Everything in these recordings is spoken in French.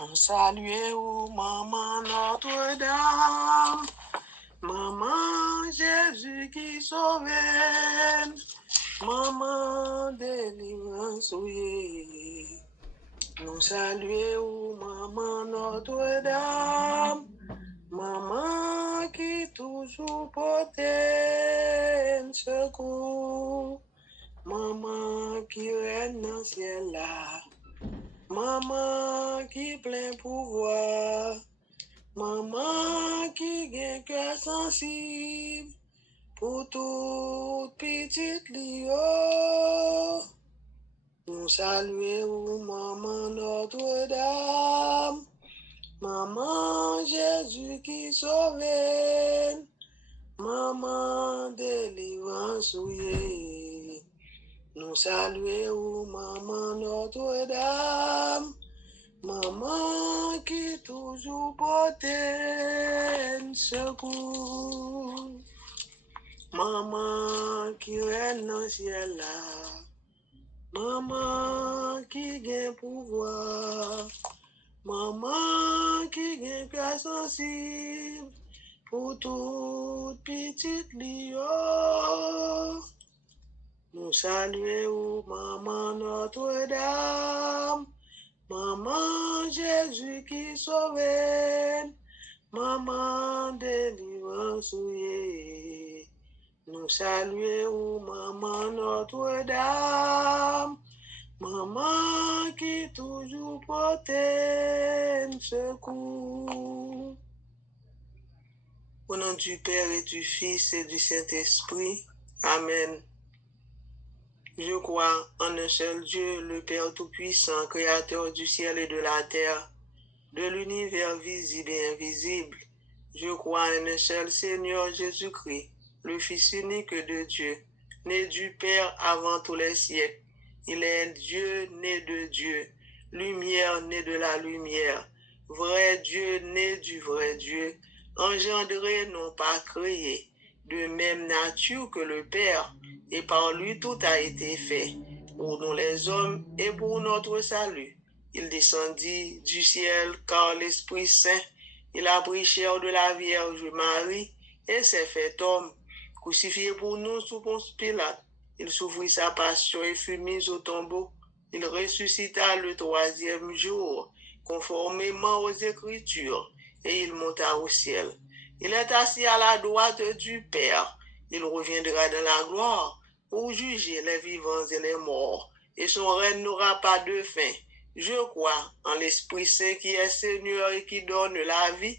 On salue maman Notre-Dame, maman Jésus qui sauvait, maman délivrance, oui. Nous saluons maman Notre-Dame, maman qui toujours portait un secours, maman qui règne dans le ciel là. Maman qui plein pouvoir, maman qui gagne cœur sensible, pour toute petite Lio. Nous saluons maman Notre-Dame, maman Jésus qui sauve, maman délivrance, oui. Nous saluons maman Notre-Dame, maman qui toujours porte un secours, maman qui règne dans le ciel là, maman qui gagne pouvoir, maman qui gagne cœur sensible, pour toute petite Lio. Nous saluons maman Notre-Dame, maman Jésus qui sauve, maman délivrance, oui. Nous saluons maman Notre-Dame, maman qui toujours porte un secours. Au nom du Père et du Fils et du Saint-Esprit, Amen. Je crois en un seul Dieu, le Père Tout-Puissant, Créateur du ciel et de la terre, de l'univers visible et invisible. Je crois en un seul Seigneur Jésus-Christ, le Fils unique de Dieu, né du Père avant tous les siècles. Il est Dieu né de Dieu, lumière né de la lumière, vrai Dieu né du vrai Dieu, engendré non pas créé, de même nature que le Père, et par lui tout a été fait, pour nous les hommes et pour notre salut. Il descendit du ciel car l'Esprit Saint, il a pris chair de la Vierge Marie et s'est fait homme, crucifié pour nous sous Ponce Pilate. Il souffrit sa passion et fut mis au tombeau. Il ressuscita le troisième jour, conformément aux Écritures, et il monta au ciel. Il est assis à la droite du Père. Il reviendra dans la gloire pour juger les vivants et les morts, et son règne n'aura pas de fin. Je crois en l'Esprit Saint qui est Seigneur et qui donne la vie.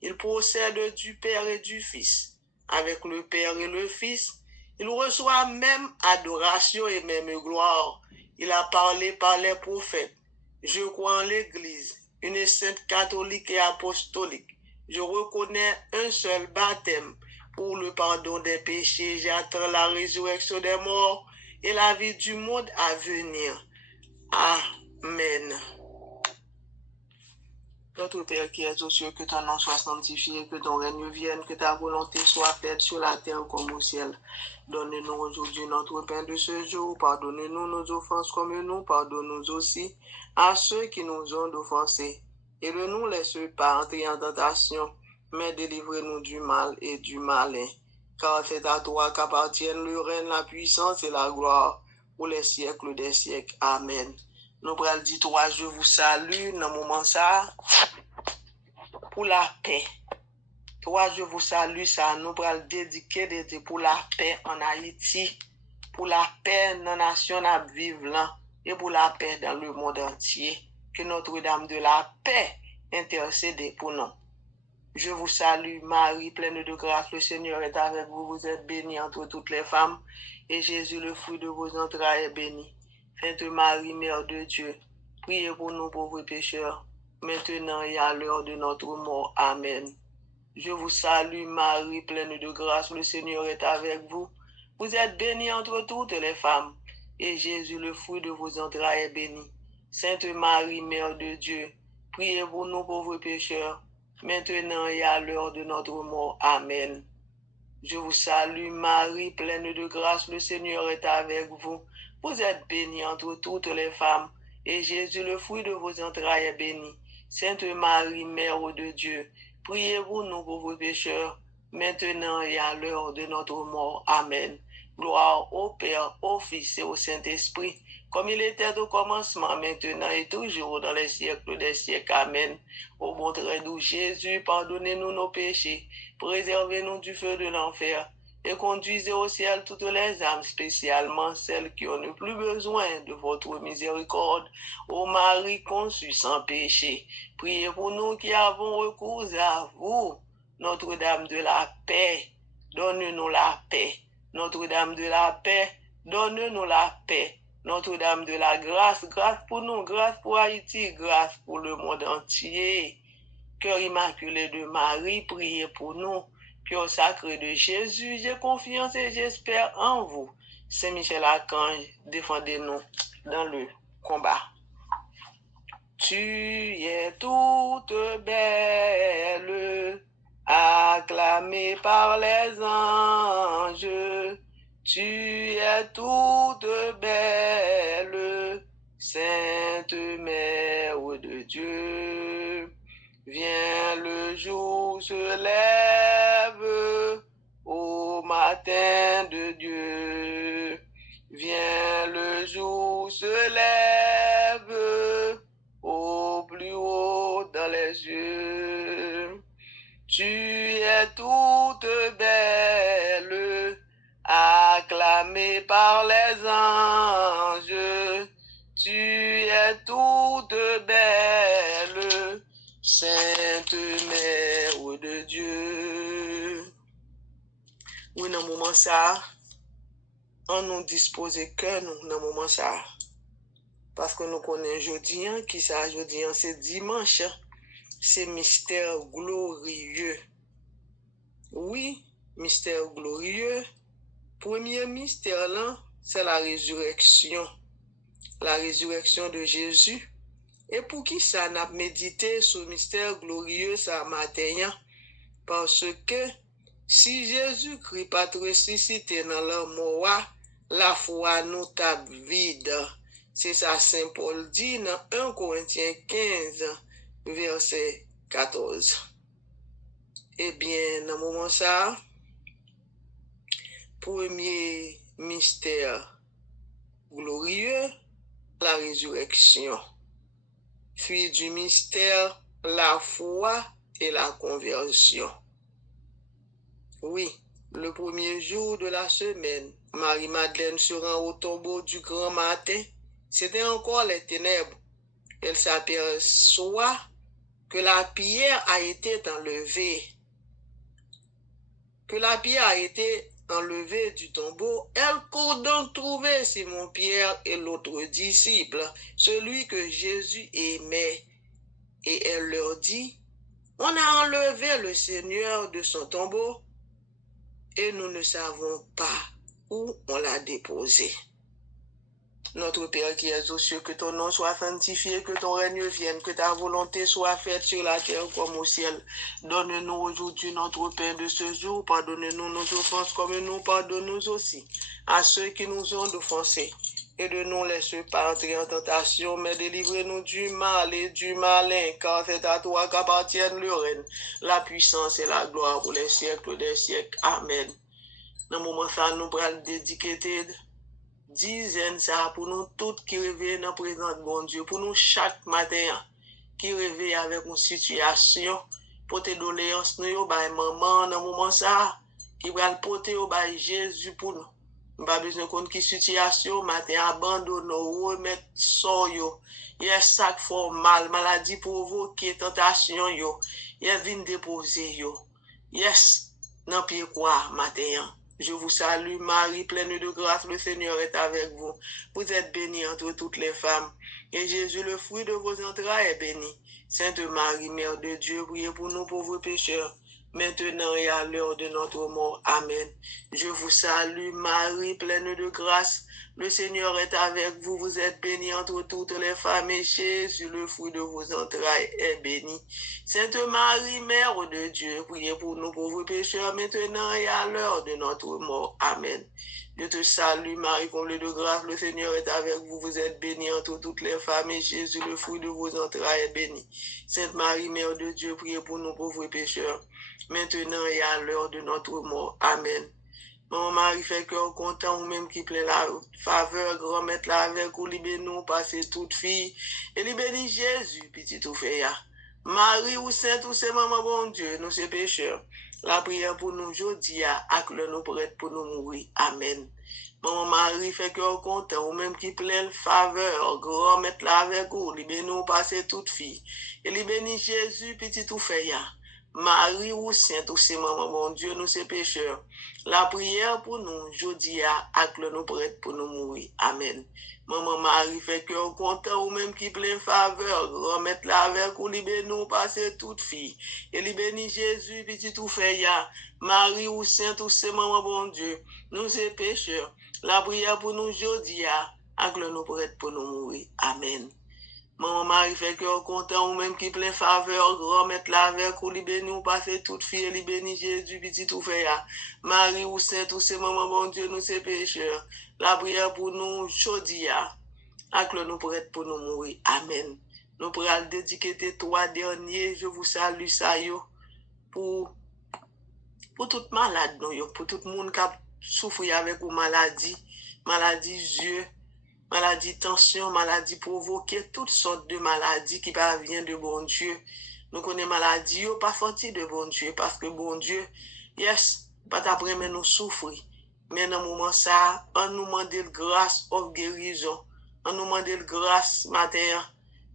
Il procède du Père et du Fils. Avec le Père et le Fils, il reçoit même adoration et même gloire. Il a parlé par les prophètes. Je crois en l'Église, une sainte catholique et apostolique. Je reconnais un seul baptême pour le pardon des péchés. J'attends la résurrection des morts et la vie du monde à venir. Amen. Notre Père qui es aux cieux, que ton nom soit sanctifié, que ton règne vienne, que ta volonté soit faite sur la terre comme au ciel. Donne-nous aujourd'hui notre pain de ce jour. Pardonne-nous nos offenses comme nous pardonnons aussi à ceux qui nous ont offensés. Et ne nous laisse pas entrer en tentation, mais délivre-nous du mal et du malin. Car c'est à toi qu'appartiennent le règne, la puissance et la gloire pour les siècles des siècles. Amen. Nous pral dit toi, je vous salue dans le moment ça pour la paix. Toi, je vous salue ça. Nous pral dédiquer pour la paix en Haïti, pour la paix dans la nation à vivre là et pour la paix dans le monde entier. Que Notre-Dame de la paix intercède pour nous. Je vous salue, Marie, pleine de grâce, le Seigneur est avec vous. Vous êtes bénie entre toutes les femmes, et Jésus, le fruit de vos entrailles, est béni. Sainte Marie, Mère de Dieu, priez pour nous pauvres pécheurs, maintenant et à l'heure de notre mort. Amen. Je vous salue, Marie, pleine de grâce, le Seigneur est avec vous. Vous êtes bénie entre toutes les femmes, et Jésus, le fruit de vos entrailles, est béni. Sainte Marie, Mère de Dieu, priez pour nous pauvres pécheurs, maintenant et à l'heure de notre mort. Amen. Je vous salue, Marie, pleine de grâce, le Seigneur est avec vous. Vous êtes bénie entre toutes les femmes, et Jésus, le fruit de vos entrailles, est béni. Sainte Marie, Mère de Dieu, priez pour nous pauvres pécheurs, maintenant et à l'heure de notre mort. Amen. Gloire au Père, au Fils et au Saint-Esprit, comme il était au commencement, maintenant et toujours, dans les siècles des siècles. Amen. Ô bon très doux Jésus, pardonnez-nous nos péchés, préservez-nous du feu de l'enfer, et conduisez au ciel toutes les âmes, spécialement celles qui ont le plus besoin de votre miséricorde. Ô Marie conçue sans péché, priez pour nous qui avons recours à vous. Notre-Dame de la paix, donne-nous la paix. Notre-Dame de la paix, donne-nous la paix. Notre-Dame de la grâce, grâce pour nous, grâce pour Haïti, grâce pour le monde entier. Cœur immaculé de Marie, priez pour nous. Cœur sacré de Jésus, j'ai confiance et j'espère en vous. Saint Michel Archange, défendez-nous dans le combat. Tu es toute belle, acclamée par les anges. Tu es toute belle, Sainte Mère de Dieu. Viens, le jour se lève au matin de Dieu. Viens, le jour se lève au plus haut dans les cieux. Tu es toute belle, acclamée par les anges. Tu es toute belle, Sainte Mère de Dieu. Oui, dans le moment ça, on nous dispose que nous, dans le moment ça. Parce que nous connaissons jeudi, qui ça jeudi, c'est dimanche, c'est mystère glorieux. Oui, mystère glorieux. Premier mystère là, c'est la résurrection. La résurrection de Jésus. Et pour qui ça n'a médité ce mystère glorieux ça matin? Parce que si Jésus-Christ pas ressuscité dans la mort, la foi nous tape vide. C'est ça Saint Paul dit dans 1 Corinthiens 15, verset 14. Eh bien, dans le moment ça, premier mystère glorieux, la résurrection. Puis du mystère, la foi et la conversion. Oui, le premier jour de la semaine, Marie-Madeleine se rend au tombeau du grand matin. C'était encore les ténèbres. Elle s'aperçoit que la pierre a été enlevée. Que la pierre a été enlevée du tombeau. Elle court donc trouver Simon-Pierre et l'autre disciple, celui que Jésus aimait. Et elle leur dit, on a enlevé le Seigneur de son tombeau et nous ne savons pas où on l'a déposé. Notre Père qui es aux cieux, que ton nom soit sanctifié, que ton règne vienne, que ta volonté soit faite sur la terre comme au ciel. Donne-nous aujourd'hui notre pain de ce jour. Pardonne-nous nos offenses comme nous pardonnons aussi à ceux qui nous ont offensés. Et de nous laisser pas entrer en tentation, mais délivrez-nous du mal et du malin, car c'est à toi qu'appartiennent le règne, la puissance et la gloire pour les siècles des siècles. Amen. Dans le moment ça, nous prenons dédicater dizaines ça pour nous toutes qui réveillent dans la présence de bon Dieu, pour nous chaque matin qui réveillent avec une situation, pour te doléances nous, bah maman dans le moment ça, qui va le porter au bah Jésus pour nous. Pas besoin de qui situation, matin abandonner, remettre so yo. Yes, sac formal, maladie provoquée, tentation yo. Yes, vin déposer yo. Yes, non pied quoi matin. Je vous salue, Marie, pleine de grâce, le Seigneur est avec vous. Vous êtes bénie entre toutes les femmes. Et Jésus, le fruit de vos entrailles, est béni. Sainte Marie, Mère de Dieu, priez pour nous pauvres pécheurs, maintenant et à l'heure de notre mort. Amen. Je vous salue, Marie, pleine de grâce. Le Seigneur est avec vous. Vous êtes bénie entre toutes les femmes et Jésus, le fruit de vos entrailles, est béni. Sainte Marie, Mère de Dieu, priez pour nous pauvres pécheurs, maintenant et à l'heure de notre mort. Amen. Je te salue, Marie, comblée de grâce, le Seigneur est avec vous. Vous êtes bénie entre toutes les femmes, et Jésus, le fruit de vos entrailles, est béni. Sainte Marie, Mère de Dieu, priez pour nous pauvres pécheurs, maintenant et à l'heure de notre mort. Amen. Maman Marie, fait cœur content, ou même qui plaît la faveur, grand-mère là avec ou libère nous, passer toute fille, et libère Jésus, petit tout fait ya. Marie ou sainte ou c'est maman bon Dieu, nous c'est pécheurs. La prière pour nous aujourd'hui, ak le nous prête pour nous mourir. Amen. Maman Marie, fait cœur content, ou même qui plaît faveur, grand-mère là avec ou, libère nous, passer toute fille, et libère Jésus, petit tout fait ya. Marie ou sainte ou c'est maman bon Dieu, nous c'est pécheurs. La prière pour nous, jeudi ak le nous prête pour nous mourir. Amen. Maman Marie fait cœur content ou même qui plein faveur, remettre la avec ou libère nous passer toute fille. Et libère Jésus, petit tout fait ya. Marie ou sainte ou c'est maman bon Dieu, nous c'est pécheurs. La prière pour nous jeudi ak le nous prête pour nous mourir. Amen. Maman Marie fait cœur content ou même qui plein faveur, remettre la avec ou libère nous passer toute fille et libère Jésus, petit tout fait ya. Marie ou sainte ou c'est maman bon Dieu, nous c'est pécheurs. La prière pour nous jeudi ak le nous prête pour nous mourir. Amen. Nous pourrons dédiquer tes 3 derniers, je vous salue ça yo, pour tout malade nous yo, pour tout le monde qui souffre avec une maladie yeux, maladie tension, maladie provoquée, toutes sortes de maladies qui parviennent de bon Dieu. Nous connaissons maladie, pas sorti de bon Dieu, parce que bon Dieu, yes, pas après mais nous souffrir. Mais dans le moment ça, on nous demande de grâce of guérison. On nous demande de grâce matin.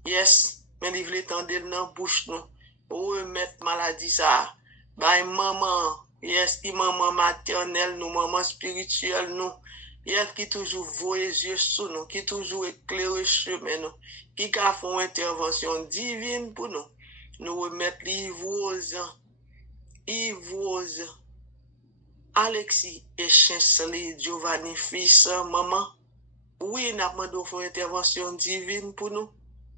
Yes, mais il veut tendre dans bouche nous. Remettre maladie ça. By maman, yes, qui maman maternelle nous, maman spirituelle nous. Yes, qui toujours voit les yeux sous nous, qui toujours éclaire le chemin nous, qui a fait une intervention divine pour nous. Nous remettre l'ivrose, Alexis et Chesley, Giovanni, fils, maman. Oui, nous avons demandé une intervention divine pour nous.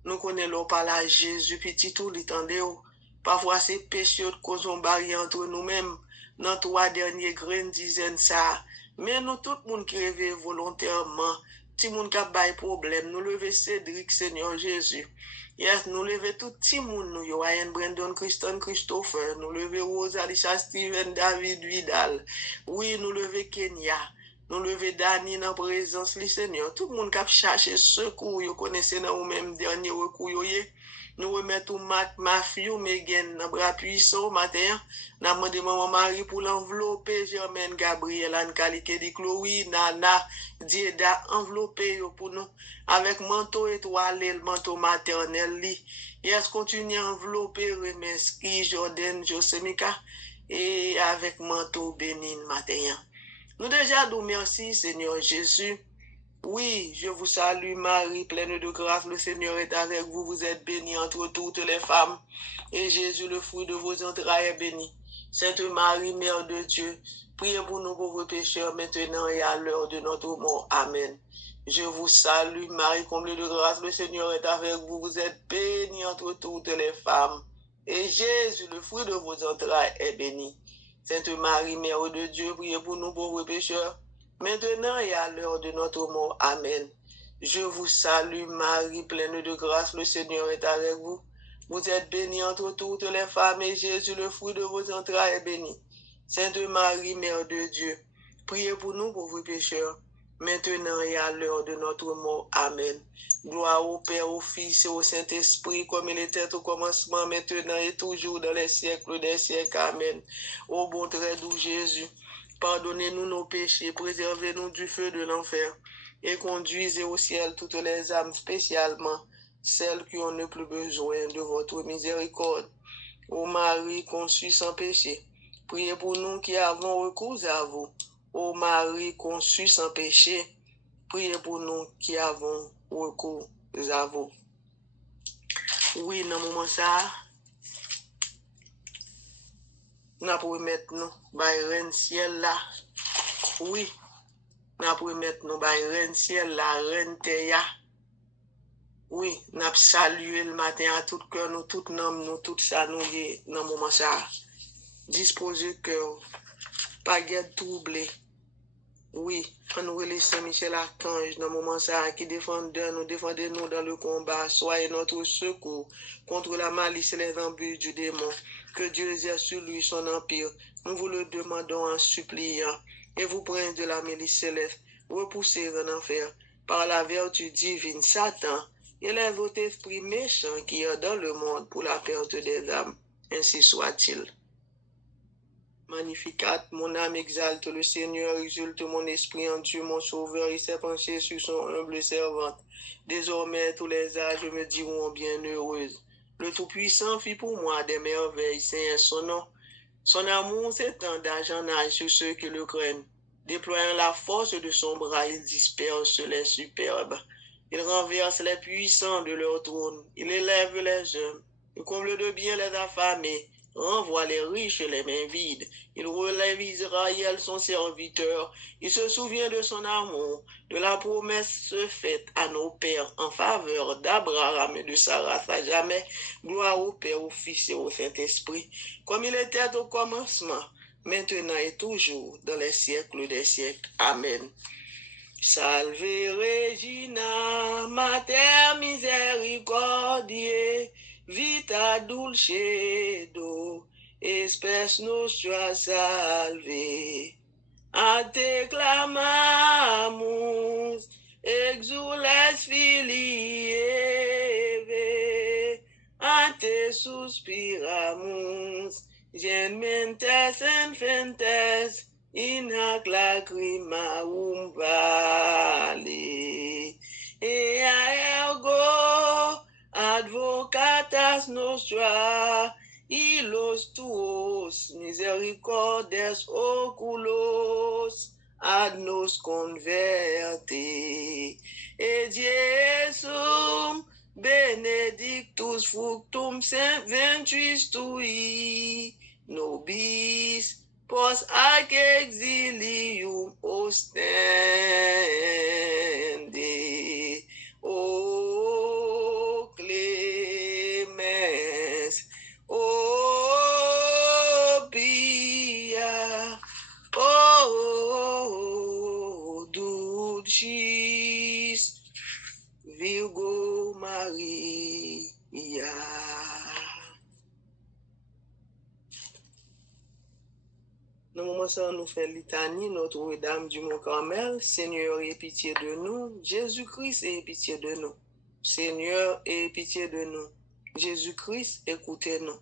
Nous connaissons par la Jésus, petit tout, l'étendue. Parfois, c'est péché de cause on barrière entre nous-mêmes. Dans 3 derniers graines dizaines ça. Mais nous, tout le monde qui rêve volontairement, tout le monde qui a des problèmes, nous levons Cédric, Seigneur Jésus. Yes, nous levons tout le monde, nous, Ryan Brandon, Christian Christopher, nous levons Rosalie, Steven, David, Vidal. Oui, nous levons Kenya. Nous levons Dani dans la présence du Seigneur. Tout le monde qui a cherché secours, vous connaissez dans le même dernier recours. Nous remettons Matthew, Megan, dans bras puissant matin. Nous demandons Maman Marie pour l'envelopper, Germaine, Gabriel, Anne-Calique, Chloé, Nana, Dieda, envelopper pour nous. Avec manteau étoilé, le manteau maternel. Yes, continue à envelopper, Remeski, Jordan, Josemika, et avec manteau béni matin. Nous déjà nous merci, Seigneur Jésus. Oui, je vous salue, Marie, pleine de grâce. Le Seigneur est avec vous. Vous êtes bénie entre toutes les femmes. Et Jésus, le fruit de vos entrailles, est béni. Sainte Marie, Mère de Dieu, priez pour nous pauvres pécheurs, maintenant et à l'heure de notre mort. Amen. Je vous salue, Marie, comblée de grâce. Le Seigneur est avec vous. Vous êtes bénie entre toutes les femmes. Et Jésus, le fruit de vos entrailles, est béni. Sainte Marie, Mère de Dieu, priez pour nous pauvres pécheurs, maintenant et à l'heure de notre mort. Amen. Je vous salue, Marie, pleine de grâce, le Seigneur est avec vous. Vous êtes bénie entre toutes les femmes, et Jésus, le fruit de vos entrailles, est béni. Sainte Marie, Mère de Dieu, priez pour nous pauvres pécheurs, maintenant et à l'heure de notre mort. Amen. Gloire au Père, au Fils et au Saint-Esprit, comme il était au commencement, maintenant et toujours, dans les siècles des siècles. Amen. Ô bon très doux Jésus, pardonnez-nous nos péchés, préservez-nous du feu de l'enfer, et conduisez au ciel toutes les âmes, spécialement celles qui ont le plus besoin de votre miséricorde. Ô Marie conçue sans péché, priez pour nous qui avons recours à vous. Ô Marie conçue sans péché, priez pour nous qui avons recours à vous. Oui, dans le moment ça, nous pouvons mettre nous, reine ciel là. Oui, nous pouvons mettre nous, reine ciel là, reine terre. Oui, nous salué le matin à tout cœur, nous, tout nom, nous, tout ça, nous, dans le moment ça. Disposez cœur, pas guette troublé. Oui, quand nous laissons Saint-Michel Archange dans le moment ça qui défendez-nous dans le combat, soyez notre secours contre la malice et les embûches du démon. Que Dieu exerce sur lui son empire. Nous vous le demandons en suppliant. Et vous, prince de la milice céleste, repoussez en enfer par la vertu divine Satan et les autres esprits méchants qui est dans le monde pour la perte des âmes. Ainsi soit-il. Magnificat, mon âme exalte le Seigneur, exulte mon esprit en Dieu, mon sauveur, il s'est penché sur son humble servante. Désormais, tous les âges me diront bienheureuse. Le Tout-Puissant fit pour moi des merveilles, c'est son nom. Son amour s'étend d'âge en âge sur ceux qui le craignent. Déployant la force de son bras, il disperse les superbes. Il renverse les puissants de leur trône. Il élève les hommes. Il comble de bien les affamés. Renvoie les riches et les mains vides. Il relève Israël, son serviteur. Il se souvient de son amour, de la promesse faite à nos pères en faveur d'Abraham et de Sarah à jamais. Gloire au Père, au Fils et au Saint-Esprit, comme il était au commencement, maintenant et toujours, dans les siècles des siècles. Amen. Salve Regina, Mater misericordiae, vita dulcedo, espes nostra salve. A te clamamus, exules filii Eve, a te suspiramus, gementes infentes, in hac lacrimarum vale. Ea ergo advocatas nostra, illos tuos misericordes oculos ad nos converte. Et Jesum benedictus fructum ventris tui, nobis post ac exilium ostende. O clemens, o pia, o dulcis Virgo Maria. Dans le moment ça, nous faisons litanie, Notre-Dame du Mont-Carmel. Seigneur, aie pitié de nous. Jésus-Christ, aie pitié de nous. Seigneur, aie pitié de nous. Jésus-Christ, écoutez-nous.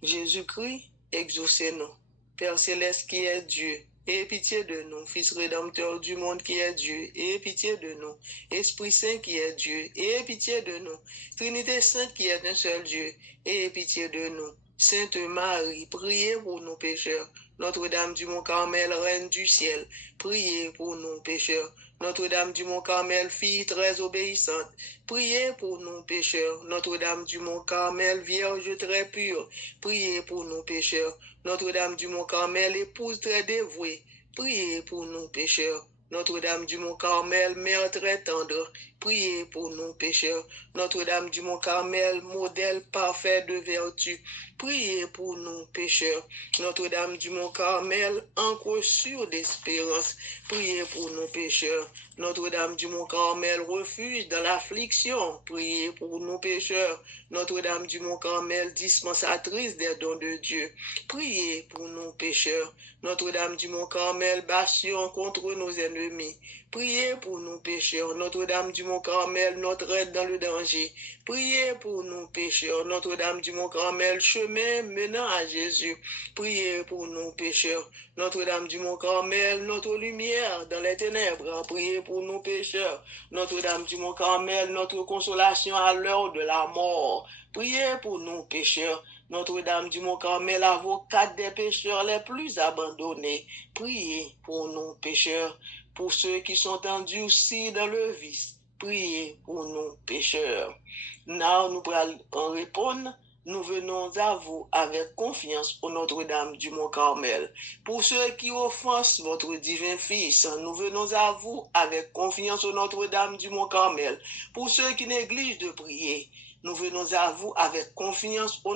Jésus-Christ, exaucez-nous. Père céleste qui est Dieu, aie pitié de nous. Fils rédempteur du monde qui est Dieu, aie pitié de nous. Esprit Saint qui est Dieu, aie pitié de nous. Trinité Sainte qui est un seul Dieu, aie pitié de nous. Sainte Marie, priez pour nous pécheurs. Notre-Dame du Mont-Carmel, Reine du ciel, priez pour nous pécheurs. Notre-Dame du Mont-Carmel, fille très obéissante, priez pour nous pécheurs. Notre-Dame du Mont-Carmel, Vierge très pure, priez pour nous pécheurs. Notre-Dame du Mont-Carmel, épouse très dévouée, priez pour nous pécheurs. Notre-Dame du Mont-Carmel, mère très tendre, priez pour nous pécheurs. Notre-Dame du Mont-Carmel, modèle parfait de vertu, priez pour nous pécheurs. Notre-Dame du Mont-Carmel, encre sûre d'espérance, priez pour nous pécheurs. Notre-Dame du Mont-Carmel, refuge dans l'affliction, priez pour nous pécheurs. Notre-Dame du Mont-Carmel, dispensatrice des dons de Dieu, priez pour nous pécheurs. Notre-Dame du Mont-Carmel, bastion contre nos ennemis, priez pour nous pécheurs. Notre-Dame du Mont-Carmel, notre aide dans le danger, priez pour nous pécheurs. Notre-Dame du Mont-Carmel, chemin menant à Jésus, priez pour nous pécheurs. Notre-Dame du Mont-Carmel, notre lumière dans les ténèbres, priez pour nous pécheurs. Notre-Dame du Mont-Carmel, notre consolation à l'heure de la mort, priez pour nous pécheurs. Notre-Dame du Mont-Carmel, avocate des pécheurs les plus abandonnés, priez pour nous pécheurs. Pour ceux qui sont endurcis dans le vice, priez pour nous pécheurs. Now, nous allons répondre. Nous venons à vous avec confiance au Notre-Dame du Mont-Carmel. Pour ceux qui offensent votre divin Fils, nous venons à vous avec confiance au Notre-Dame du Mont-Carmel. Pour ceux qui négligent de prier, nous venons à vous avec confiance au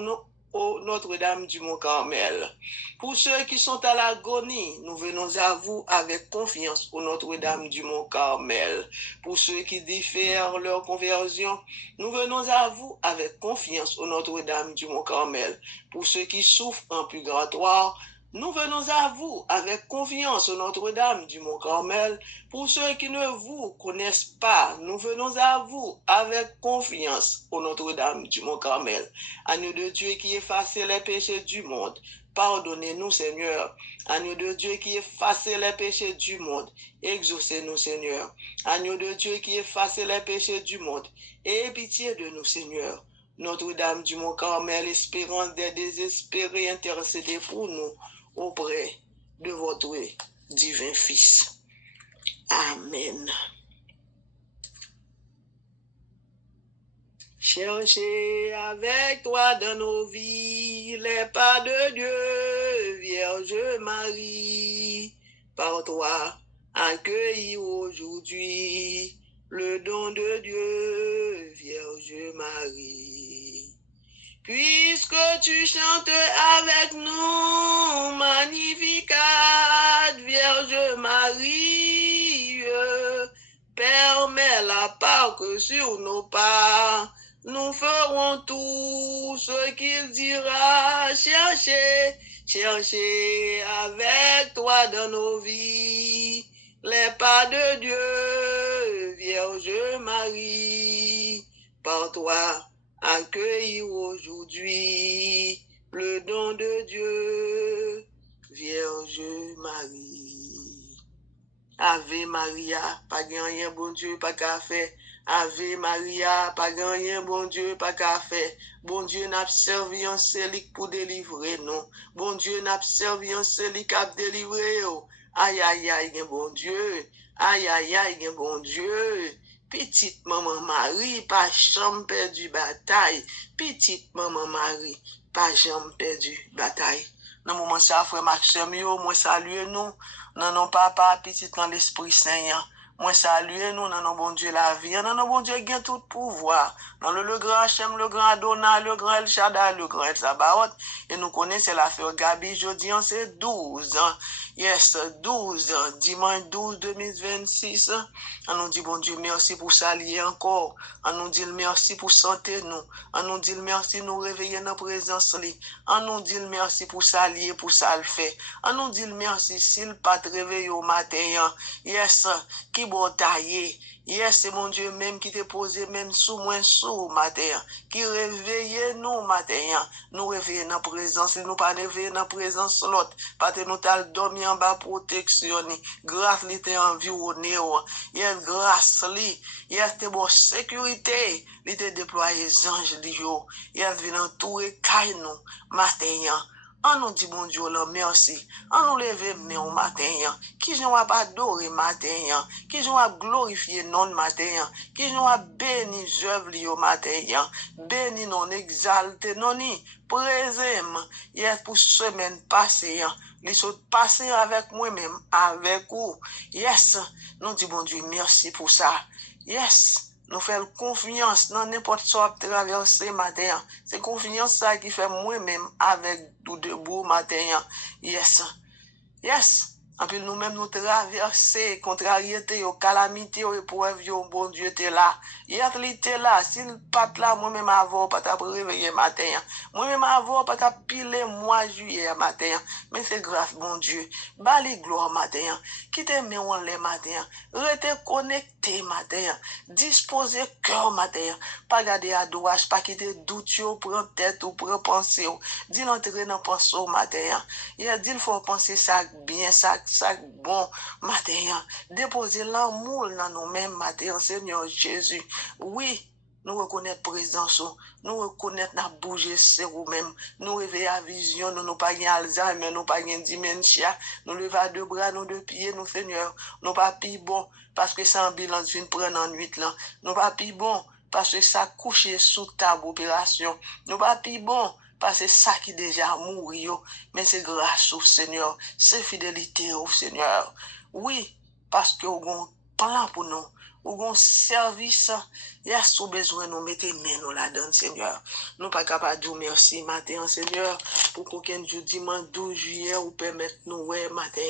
ô Notre-Dame du Mont-Carmel. Pour ceux qui sont à l'agonie, nous venons à vous avec confiance, ô Notre-Dame du Mont-Carmel. Pour ceux qui diffèrent leur conversion, nous venons à vous avec confiance, ô Notre-Dame du Mont-Carmel. Pour ceux qui souffrent en purgatoire, nous venons à vous avec confiance, ô Notre-Dame du Mont-Carmel. Pour ceux qui ne vous connaissent pas, nous venons à vous avec confiance, ô Notre-Dame du Mont-Carmel. Agneau de Dieu qui effacez les péchés du monde, pardonnez-nous, Seigneur. Agneau de Dieu qui effacez les péchés du monde, exaucez-nous, Seigneur. Agneau de Dieu qui effacez les péchés du monde, aie pitié de nous, Seigneur. Notre-Dame du Mont-Carmel, espérance des désespérés, intercédez pour nous auprès de votre divin Fils. Amen. Cherchez avec toi dans nos vies les pas de Dieu, Vierge Marie. Par toi, accueillis aujourd'hui le don de Dieu, Vierge Marie. Puisque tu chantes avec nous, Magnificat, Vierge Marie, permets la Pâque sur nos pas. Nous ferons tout ce qu'il dira. Cherchez avec toi dans nos vies les pas de Dieu, Vierge Marie. Par toi, accueillir aujourd'hui le don de Dieu, Vierge Marie. Ave Maria, pas rien bon Dieu, pas qu'à faire. Ave Maria, pas rien bon Dieu, pas qu'à faire. Bon Dieu n'a servi un célique pour délivrer nous. Bon Dieu n'a servi un célique à délivrer. Aïe aïe aïe, bon Dieu. Aïe aïe aïe, bon Dieu. Petite maman Marie, pas jamais perdu bataille. Petite maman Marie, pas jamais perdu bataille. Dans le moment ça, frère Maxime, moi salue nous. Non, non, papa, petit dans l'Esprit Saint. Moi salue nous, non, non, bon Dieu la vie. Non, non, bon Dieu gagne tout pouvoir. Non, le grand Hachem, le grand Adonai, le grand El Shaddai, le grand El Sabaoth. Et nous connaissons l'affaire Gabi, jeudi, c'est 12. Yes, 12, dimanche 12 2026. On nous dit, bon Dieu, merci pour s'allier encore. On nous dit merci pour santé nous. On nous dit merci nous réveiller dans présence. On nous dit merci pour s'allier, pour ça le fait. On nous dit merci s'il pas te réveiller au matin. Yes, qui bon taillé. Yes, c'est mon Dieu même qui te posé même sous moi sous matin. Qui réveille nous matin. Nous réveiller dans présence. Nous pas réveiller dans présence l'autre. Parce que nous t'al dormi en bas protection. Grâce li te environné. Yes, grâce li. Yes, te bon sécurité. Li te déployé ange di yo. Yes, vient entourer kay nous matin. On nous dit bon Dieu, merci. On nous lève mais au matin. Qui j'en va adorer matin. Qui j'en va glorifier non matin. Qui j'en va bénir œuvre au matin. Bénir non exalter non ni présem. Yes pour semaine passée. Les sont passés avec moi-même, avec vous. Yes, nous dit bon Dieu, merci pour ça. Yes. Nous faisons confiance dans n'importe quoi traverser matin. C'est confiance ça qui fait moi-même avec tout debout matin. Yes. Yes. En plus, nous-mêmes, nous traverser, contrariété, calamité, épreuve, bon Dieu, t'es là. Hier, il était là. S'il pas là, moi-même, avant, pas t'a réveillé matin. Moi-même, avant, pas t'a pilé mois juillet matin. Mais c'est grâce, bon Dieu. Bali gloire matin. Qui te met en les matin. Rete connecté matin. Disposer cœur matin. Pas garder à douage, pas quitter doute, prendre tête ou prendre pensée. Dis l'entrer dans pensée matin. Il dit, il faut penser ça bien, ça bon matin. Déposer l'amour dans nous-mêmes matin, Seigneur Jésus. Oui, nous reconnaître présence, nous reconnaître n'a bouger c'est nous-mêmes, nous réveiller à vision, nous pas gain Alzheimer, nous pas gain dementia, nous lever à deux bras, nous deux pieds, nous Seigneur, nous pas pi bon parce que ça ambulance vient prendre en nuit là, nous pas pi bon parce que ça couche sous table opération, nous pas pi bon parce que ça qui déjà mouri, mais c'est grâce au Seigneur, c'est fidélité au Seigneur. Oui, parce que on plan pour nous, ou gon service, y'a sous besoin nous mettre main nous là-dedans, Seigneur. Nous pas capable de dire merci matin, Seigneur, pour qu'aucun jour dimanche 12 juillet ou permettre nous ouais matin.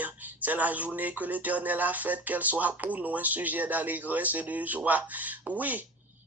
C'est la journée que l'Éternel a faite, qu'elle soit pour nous un sujet d'allégresse et de joie. Oui.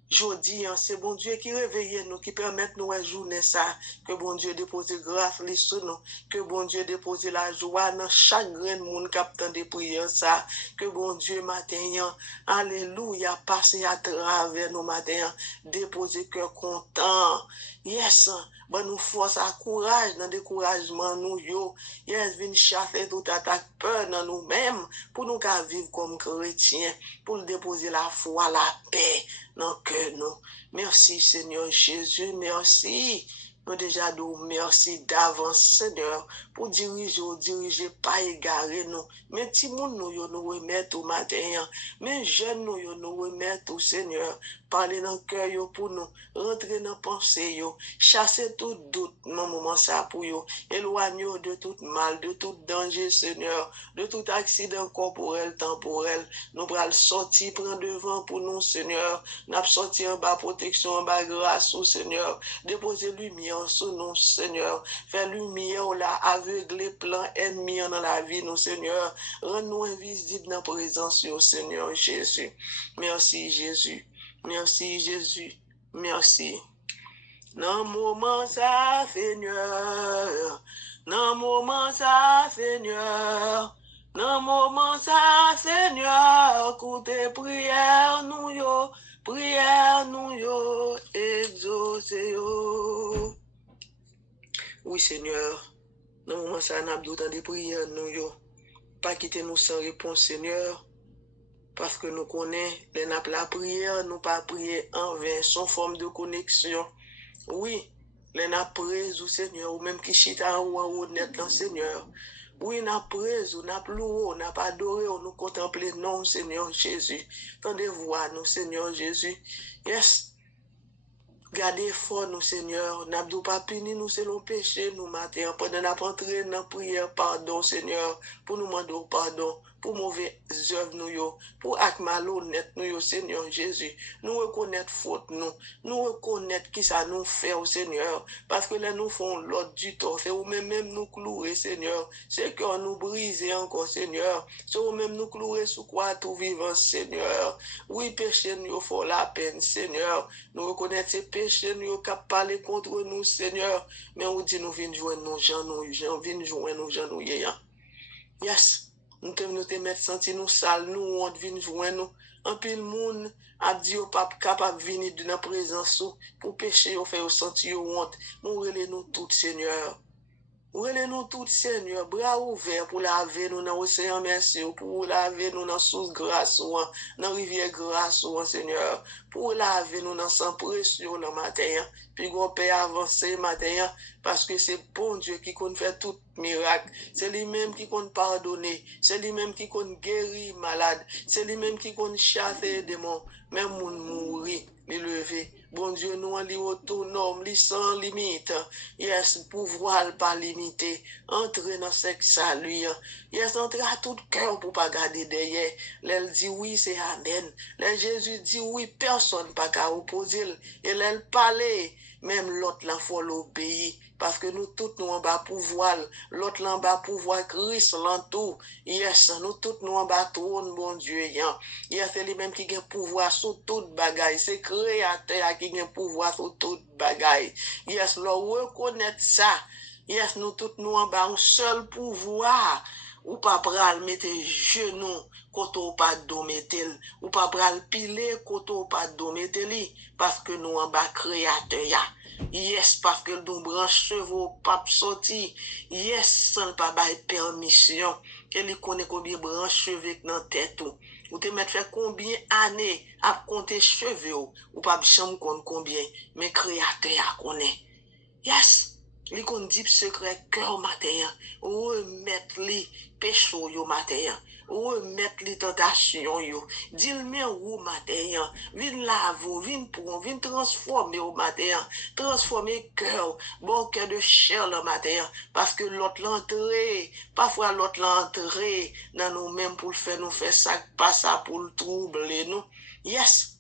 Jodi, c'est bon Dieu qui réveille nous, qui permet nous à journée ça, que bon Dieu dépose grâce sur nous, que bon Dieu dépose la joie dans chaque grain de monde qui attend des prières ça, que bon Dieu matin, alléluia, passe à travers nos matins, déposer cœur content. Yes, bon nous force à courage dans découragement nous yo. Yes, vin chasser toute attaque peur dans nous-mêmes pour nous vivre comme chrétiens, pour déposer la foi, la paix dans cœur nous. Merci Seigneur Jésus, merci. Nous déjà nous merci d'avance Seigneur pour diriger pas égarer nous. Mais ti moun nous remettre au matin, mais jeunes nous remettre au Seigneur. Parler dans le cœur pour nous, rentrer dans la pensée, chasser tout doute dans le moment ça pour nous, éloigner de tout mal, de tout danger, Seigneur, de tout accident corporel, temporel. Nous allons sortir, prendre devant pour nous, Seigneur. Nous allons sortir en bas protection, en bas grâce, Seigneur. Déposer lumière sur nous, Seigneur. Faire lumière là, aveugler plan ennemi dans la vie, nous, Seigneur. Rends-nous invisibles dans la présence, Seigneur Jésus. Merci, Jésus. Merci Jésus, merci. Dans moment ça, Seigneur, dans moment ça, Seigneur, dans moment ça, Seigneur, écoutez prière nous yo, exaucez yo. Oui Seigneur, dans moment ça, n'a pas de prière nous yo, pas quitter nous sans réponse Seigneur. Parce que nous connaissons, la prière, nous pas prier en vain, son forme de connexion. Oui, les n'a prise au Seigneur, ou même qui chita en haut net dans Seigneur. Oui, n'a prise, n'a loué, n'a pas adoré, nous contempler non, Seigneur Jésus. Tendez-vous à nous, Seigneur Jésus. Yes. Gardez fort nous, Seigneur. N'abdou pas puni nous selon péché, nous matin. Pendant n'a pas entré dans la prière, pardon, Seigneur, pour nous demander pardon, pour mauvais œuvres nous yo, pour acte malhonnête nous yo, Seigneur Jésus. Nous reconnaître faute nous reconnaître qui ça nous fait au Seigneur, parce que là nous font l'ordre du tort, c'est ou même nous clouer, Seigneur. C'est qu'on nous brise encore, Seigneur. C'est ou même nous clouer sous quoi tout vivant, Seigneur. Oui, péché nous faut la peine, Seigneur. Nous reconnaître ces péchés nous qui parlent contre nous, Seigneur. Mais on dit nous venons joindre nos gens, nous venons joindre nos gens, nous yéyan. Yes. Nous te mettre sentir nous sales, nous on vient joindre nous. En pile monde a dit au pas capable venir de la présence pour pécher ou faire sentir honte. Nous relais nous tout Seigneur. Relais-nous tout, Seigneur, bras ouverts pour laver nous dans l'océan merci, pour laver nous dans source grâce, dans rivière grâce, Seigneur, pour laver nous dans sang précieux le matin, puis qu'on peut avancer matin, parce que c'est bon Dieu qui compte faire tout miracle, c'est lui-même qui compte pardonner, c'est lui-même qui compte guérir malade, c'est lui-même qui compte chasser des démons, même moun mourir, les lever. Bon Dieu, nous en li autonome, li sans limite. Yes, pouvoir pas limité. Entrer dans ce salut. Yes, entrer à tout cœur pour pas garder derrière. L'elle dit oui, c'est amen. L'elle Jésus dit oui, personne pas qu'à opposer. Et l'elle parlait, même l'autre là faut l'obéir. Parce que nous tous nous en bas pouvoir, l'autre là en bas pouvoir Christ l'entour. Yes, nous tous nous en bas trône, bon Dieu. Yes, c'est lui-même qui a pouvoir sur toute bagaille. C'est créateur qui a pouvoir sur toute bagaille. Yes, l'on reconnaît ça. Yes, nous tous nous en bas un seul pouvoir. Ou pas pral mettre genoux koto pas dometel, ou pas pral piler koto pas dometel, parce que nous en bas créateur ya. Yes, parce que nous branche chevaux pas sorti. Yes, sans pas bail permission. Elle connaît combien branche cheveux dans tête ou. Ou te mettre faire combien années à compter cheveux ou pas chambre compte combien, mais créateur ya connaît. Yes. Li kon dip secret cœur matin, remettre li péché yo matin, remettre li tentation yo, dil men ou matin, vin lavo, vin pour, vin transformer au matin, transformer cœur, bon cœur de chair le matin, parce que l'autre l'entrée, parfois l'autre l'entrée, dans nous-mêmes pour nous faire ça, pas ça pour le troubler nous. Yes,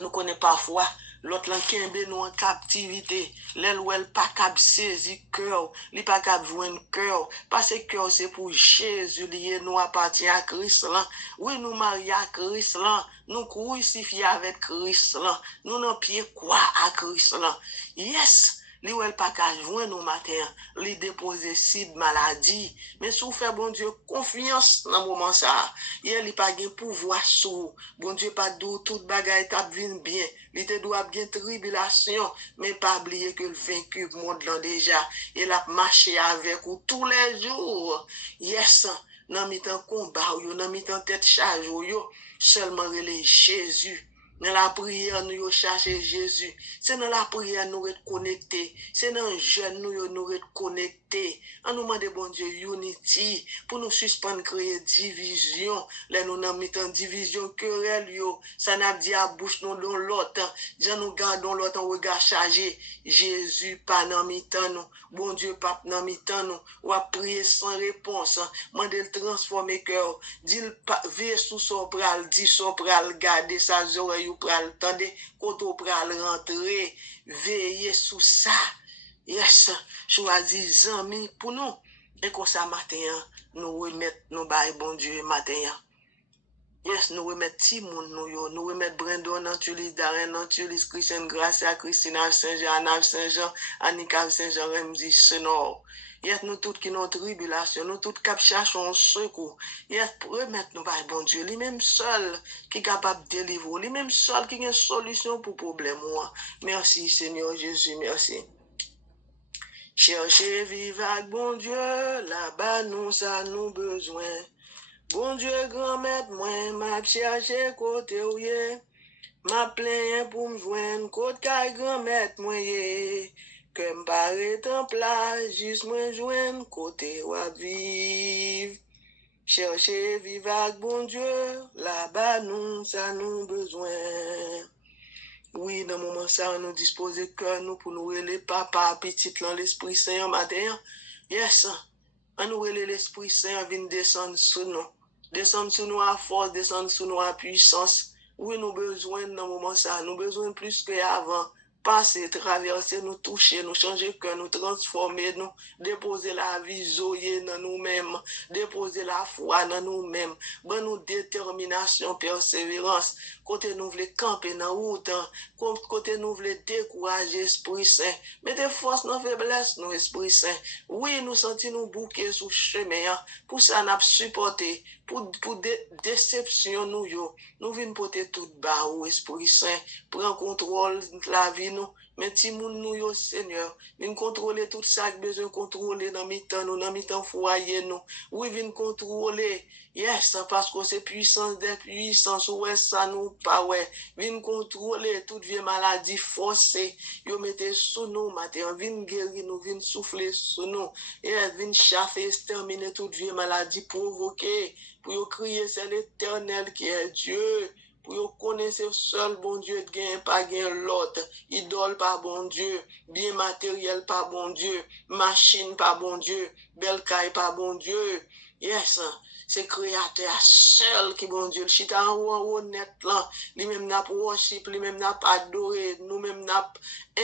nous connaissons parfois l'autre kembe nous en captivité, l'elle ou elle pas cap saisi cœur, li pas cap joindre cœur, parce que cœur c'est pour Jésus lié nous appartient à Christ là. Oui, nous mariés à Christ là, nous crucifiés avec Christ là, nous n'en pied quoi à Christ là. Yes. Li ou elle pas qu'à joindre au matin, li déposer sid maladie, mais sous faire bon Dieu confiance dans moment ça, il li pas gen pouvoir sous, bon Dieu pas dou tout bagay tap vin bien, li te doit bien tribulation, mais pas oublier que le vaincu monde là déjà, il a marché avec ou tous les jours. Yes, dans mi-temps combat yo, dans mi-temps tête charge yo, seulement relé Jésus. Dans la prière, nous cherchons Jésus. C'est dans la prière, nous être connectés. C'est dans le jeûne, nous être connectés. On nous demande, bon Dieu, unity, pour nous suspendre, créer division. Là, nous n'avons mis en division, querelle, ça n'a dit à bouche, nous dans l'autre. Jean nous gardons l'autre en regard chargé. Jésus, pas dans mi-temps, nous. Bon Dieu, pas dans mi-temps, nous. Ou à prier sans réponse. Mandez le transformer cœur. Dit le veille sous son pral, dit son pral, garder sa oreille ou pral, tendez, quand on pral rentrer, veillez sous ça. Yes, choisis amis pour nous. Et comme ça, matin, nous remettons nos bails, bon Dieu, matin. Yes, nous remettons Timon, nous remettons Brandon, Nantulis, Darren, Nantulis, Christian, Gracia, Christine, Saint-Jean, Ave Saint-Jean, Annika Saint-Jean, Remzi, Senor. Yes, nous tous qui nous tribulation, nous tous qui cherchons secours. Yes, remettre nous par bon Dieu, lui-même seul qui est capable de délivrer, lui-même seul qui a une solution pour le problème. Merci Seigneur Jésus, merci. Cherchez vivre avec bon Dieu, là-bas nous ça nous besoin. Bon Dieu grand maître, moi, m'a cherché côté où yé, m'a plein pour me joindre, côté grand maître, moi yé. Que m'paraît en place, juste moi joindre côté où vivre. Chercher vivre avec bon Dieu, là-bas nous, ça nous besoin. Oui, dans le moment ça, nous disposer cœur nous pour nous relais papa, petit, l'Esprit Saint matin. Yes, on nous relais l'Esprit Saint vient descendre sur nous. Descendre sur nous à force, descendre sur nous à puissance. Oui, nous besoin dans le moment ça, nous besoin plus qu'avant. Passer, traverser, nous toucher, nous changer cœur, nous transformer, nous déposer la vie zoé dans nous-mêmes, déposer la foi dans nous-mêmes, ben nous détermination, persévérance, côté nous voulons camper dans route, côté nous voulons décourager Esprit Saint, mettez force dans faiblesse, nous Esprit Saint. Oui, nous sentons nous bouquer sous chemin, pour ça nous supporter, pour déception nous venons porter tout bas au Esprit Saint, prends contrôle de la vie nous, mais ti moun nous yo Seigneur, vin contrôler tout ça que besoin contrôler dans mi-temps nous, dans mi-temps foyer nous. Oui, vin contrôler. Yes, parce que c'est puissance des puissances, ouais, ça nous pas, ouais. Vin contrôler toute vieille maladie forcée. Yo mettez sous nous, matin, vin guérir nous, vin souffler sous nous. Yes, vin chaffer, exterminer toute vieille maladie provoquée. Pour yo crier, c'est l'Éternel qui est Dieu. Pour yo connaître seul bon Dieu de gain, pas gain l'autre. Idole pas bon Dieu. Bien matériel pas bon Dieu. Machine pas bon Dieu. Belle caille pas bon Dieu. Yes, c'est créateur seul qui bon Dieu. Le chita en haut net là. Lui-même n'a pas worship, lui-même n'a pas adoré. Nous-mêmes n'a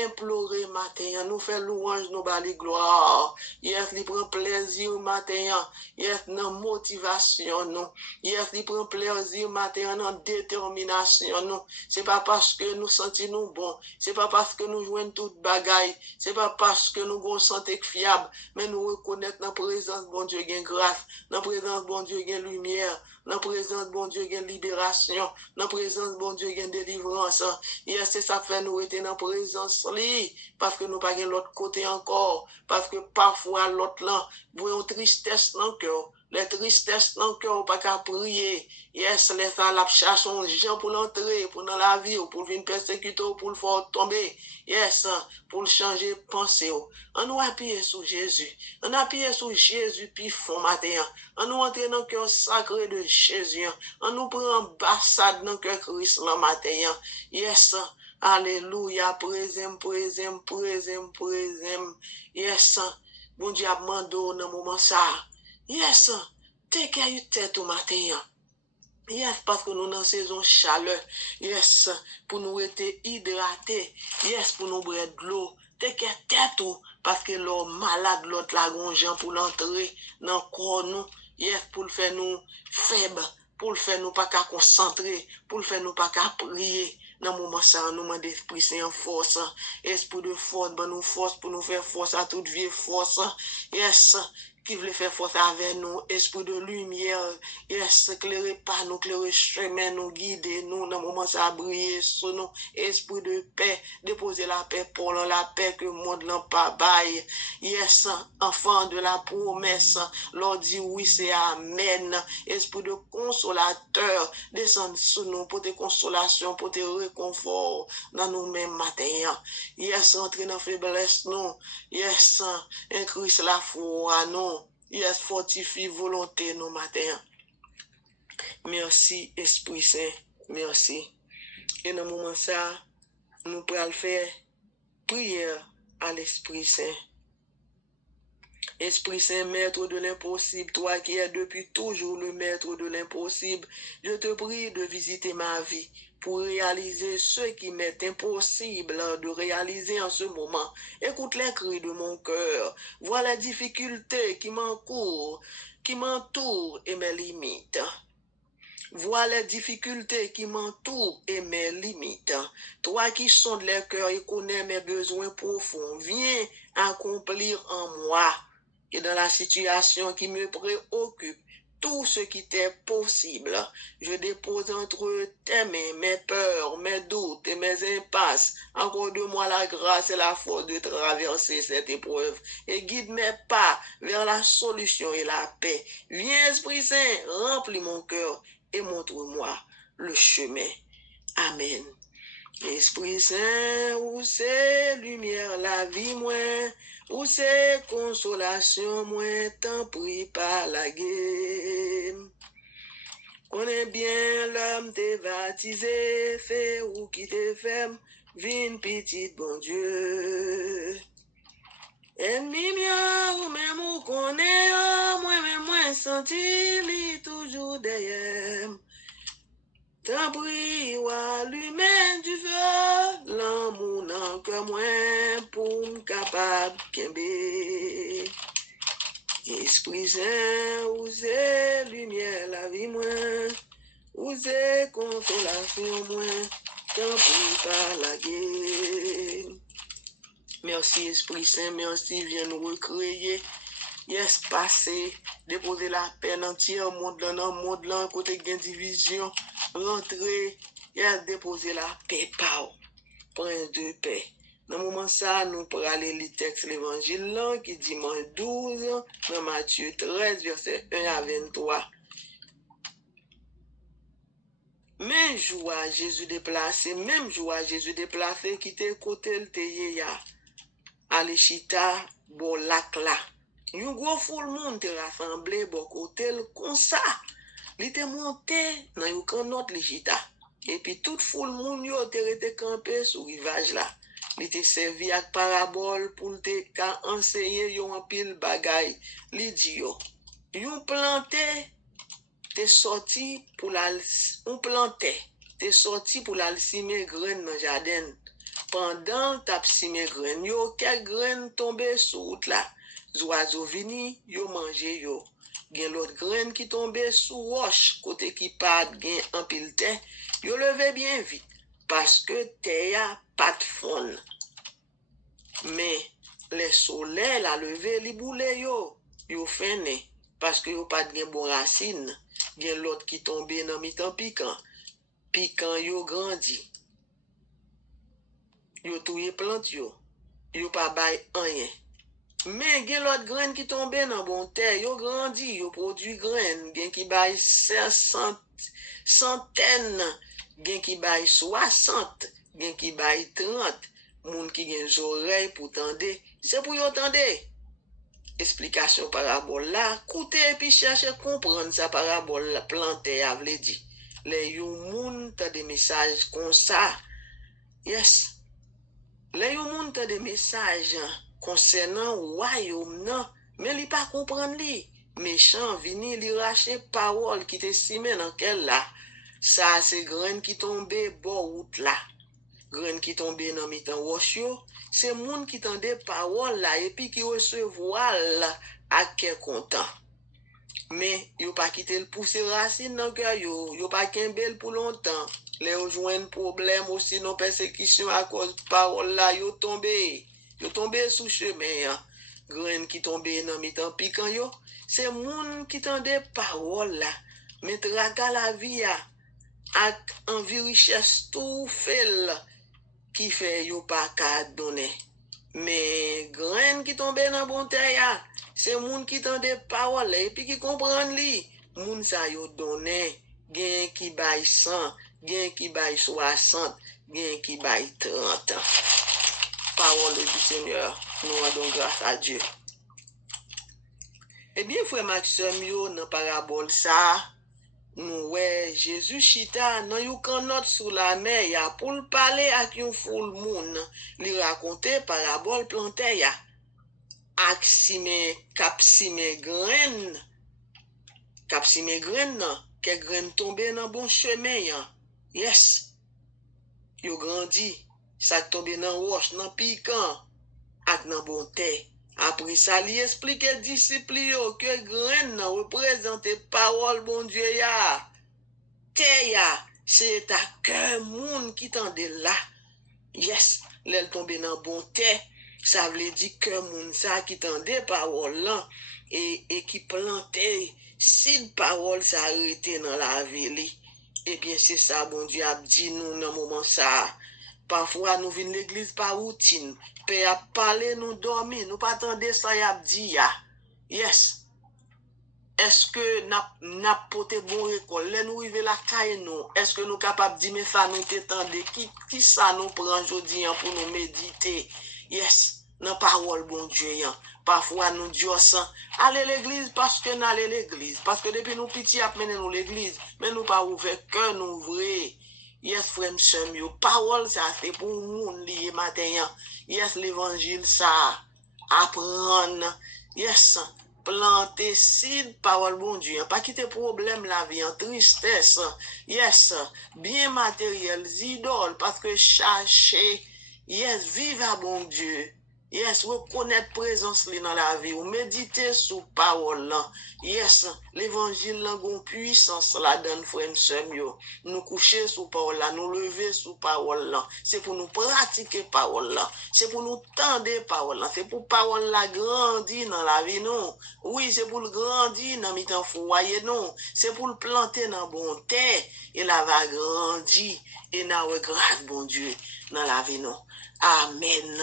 imploré matin. Nous fait louange, nous bali gloire. Yes, il prend plaisir matin. Yes, dans motivation nous. Yes, il prend plaisir matin dans détermination nous. C'est pas parce que nous sentons nous bons. C'est pas parce que nous jouons toute bagaille. C'est pas parce que nous avons santé fiable. Mais nous reconnaître dans la présence bon Dieu gain grâce. Dans la présence bon Dieu gain lumière. Dans la présence bon Dieu gain libération. Dans la présence bon Dieu gain délivrance. Yes, c'est ça fait nous être dans la présence li. Parce que nous pas gain l'autre côté encore. Parce que parfois l'autre là, voyons tristesse dans le cœur. les tristesses dans le cœur, pas qu'à prier. Yes, les femmes la cherchent un gens pour l'entrer, pour dans la vie, pour venir persécuter, pour le faire tomber. Yes, pour le changer pensée. On nous appuie sur Jésus. On appuie sur Jésus, puis fond matin. On nous entre dans le cœur sacré de Jésus. On nous prend ambassade dans le cœur Christ le matin. Yes, alléluia, présem. Yes, bon Dieu a demandé dans le moment ça. Yes, take care you tête au matin. Yes, parce que nous dans saison chaleur. Yes, pour nous être hydratés. Yes, pour nous boire de l'eau. Take care tête ou parce que l'homme malade l'autre la gonjan pour l'entrer dans corps nous. Yes, pour le faire nous faible, pour le faire nous pas qu'à concentrer, pour le faire nous pas qu'à prier. Dans le moment ça, nous demandons d'esprit Saint force. Esprit de force, ben nous force pour nous faire force à toute vie force. Yes, qui veut faire force avec nous, esprit de lumière, yes, éclairer pas nous, éclairer chemin, nous guider nous, dans le moment ça briller sur nous, esprit de paix, déposer la paix pour nous, la paix que le monde n'a pas bail, yes, enfant de la promesse, l'on dit oui, c'est amen, esprit de consolateur, descend sur nous pour tes consolations, pour tes réconforts, dans nous-mêmes matin, yes, entrer dans la faiblesse, nous, yes, increase la foi à nous. Yes, fortifie volonté nos matins. Merci, Esprit Saint. Merci. Et dans le moment ça, nous pouvons faire prière à l'Esprit Saint. Esprit Saint, maître de l'impossible, toi qui es depuis toujours le maître de l'impossible, je te prie de visiter ma vie pour réaliser ce qui m'est impossible de réaliser en ce moment. Écoute les cris de mon cœur, vois les difficultés qui m'entourent et mes limites. Vois les difficultés qui m'entourent et mes limites. Toi qui sondes les cœurs et connais mes besoins profonds, viens accomplir en moi et dans la situation qui me préoccupe, tout ce qui t'est possible. Je dépose entre tes mains mes peurs, mes doutes et mes impasses. Accorde-moi la grâce et la force de traverser cette épreuve et guide mes pas vers la solution et la paix. Viens, Esprit Saint, remplis mon cœur et montre-moi le chemin. Amen. Esprit Saint, où c'est lumière, la vie moins, où c'est consolation moins, t'en prie pas la guerre. Connais bien l'homme t'est baptisé, fait ou qui t'est ferme, vine petite bon Dieu. Ennemi mien ou même ou connaît, moi senti li toujours derrière. T'en prie ou allumer du feu, l'amour n'en que moins pour m'capable kembe. Esprit Saint, où c'est lumière la vie moins, où c'est consolation moins, t'en prie pas la guerre. Merci Esprit Saint, merci, viens nous recréer. Yes, passer, déposer la paix dans le monde là, côté gain division, rentrer, yes, déposer la paix, prince de paix. Dans le moment ça, nous pourrons aller le texte l'évangile là, qui dit dimanche 12, dans Matthieu 13, verset 1 à 23. Même jour à Jésus déplacé, qui te côté le teya, à l'échita, bon lac là. Yon gros foule monde te rassemblé bon côté comme ça. Li te monté dans yon canot l'échita. Et puis toute foule monde yo te rete campé sur rivage là. Li te servi ak parabole pour te ka enseigner yon en pile bagay. Li di yo, yon planté te sorti pour la simer graine dans jardin. Pendant tap simer graine, yo quelques graines tombé sur route là. Oiseaux vini, yo mangé yo. Gen l'autre graine qui tombe sous roche, côté qui pas gen en pile terre, yo levé bien vite, parce que terre a pas de fond. Mais le soleil la levé li boule yo fene, parce que yo pas gen bon racine. Gen l'autre qui tombe dans mi-temps piquant yo grandi. Yo touye plante yo pas bay rien. Mais gen l'autre graine qui tombe dans bon terre, yo grandi, yo produit graine, gen qui bail 500 centaines, gen qui bail 60, gen qui bail 30, moun qui gen oreilles pour tendre, c'est pour yo tendre. Explication parabole là, coûter et puis chercher comprendre sa parabole la planter a vle di. Les yon moun ta des messages comme ça. Yes. Les yon moun ta des messages concernant royaume nan, mais li pas comprendre li. Méchant vini li rache parole qui te simé dans quel là. Ça c'est graine qui tombe bon route là. Graine qui tombe dans mitan roche yo, c'est moun qui tende parole là et puis qui recevoir là à quel content. Mais yo pas quitter le pousser racine dans cœur yo pas kembel pour longtemps. Les yo joindre problème aussi non persécution à cause parole là yo tombé sous chemin. Graine qui tombe dans mitan piquant yo, c'est moun qui tende parole là, mais traga la vie ak envie richesse tout fait qui fait yo pas ka donner. Mais graine qui tombe dans bon terre, c'est moun qui tende parole et puis qui comprend li. Moun sa yo donner, gen qui bail 100, gen qui bail 60, gen qui bail 30. Parole du Seigneur, nous rendons grâce à Dieu. Eh bien, frère Maxime yo dans parabole ça, nous ouais Jésus chita nan yon canot sous la mer ya pour parler avec yon foule moun, li raconter parabole planter ya. Ak kap sime graine nan, que graine tombe dans bon chemin ya. Yes. Yo grandi, ça tombe dans roche, dans piquant, ak nan bon terre. Après ça, il explique aux disciples que graine représente parole bon Dieu ya. Terre, c'est à cœur moun qui tende là. Yes, l'elle tombe dans bon terre, ça veut dire que moun ça qui tende parole là et qui plante si parole ça arrêté dans la vie. Eh bien c'est ça bon Dieu a dit nous dans moment ça. Parfois nous venons l'église par routine, père a parlé nous dormir, nous pas attendre ça y a dit ya. Yes. Est-ce que n'a porté bon récolte, là nous arriver la caille nous, est-ce que nous capable dire mais ça nous t'étendre qui ça nous prend aujourd'hui pour nous méditer. Yes, dans parole bon Dieu. Parfois nous disons ça, aller l'église parce que nous aller l'église, parce que depuis nous petits a mené nous l'église, mais nous pas ouvert cœur nous ouvrir. Yes, frère m'sem yo, parole ça c'est pour moun lié matin. Yes, l'évangile ça apprendre. Yes, planter seed parole bon Dieu, pas quitter problème la vie en tristesse. Yes, bien matériel, idole parce que chercher, yes, vive à bon Dieu. Yes, reconnaître présence dans la vie, ou méditer sur parole là. Yes, l'évangile là gon puissance la donne frère m'sem yo. Nous coucher sur parole là, nous lever sur parole là. C'est pour nous pratiquer parole là. C'est pour nous tendre parole là. C'est pour parole là grandir dans la vie non. Oui, c'est pour le grandir dans mitan foyer non. C'est pour le planter dans bon terre et la va grandir et n'a grâce bon Dieu dans la vie non. Amen.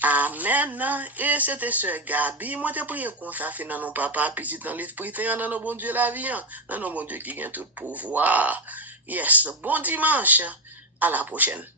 Amen. Et c'était ce Gabi. Moi, te prié comme ça, fait dans nos papa, puis dans l'esprit, dans nos bon Dieu la vie, dans nos bon Dieu qui gagne tout pouvoir. Yes. Bon dimanche. À la prochaine.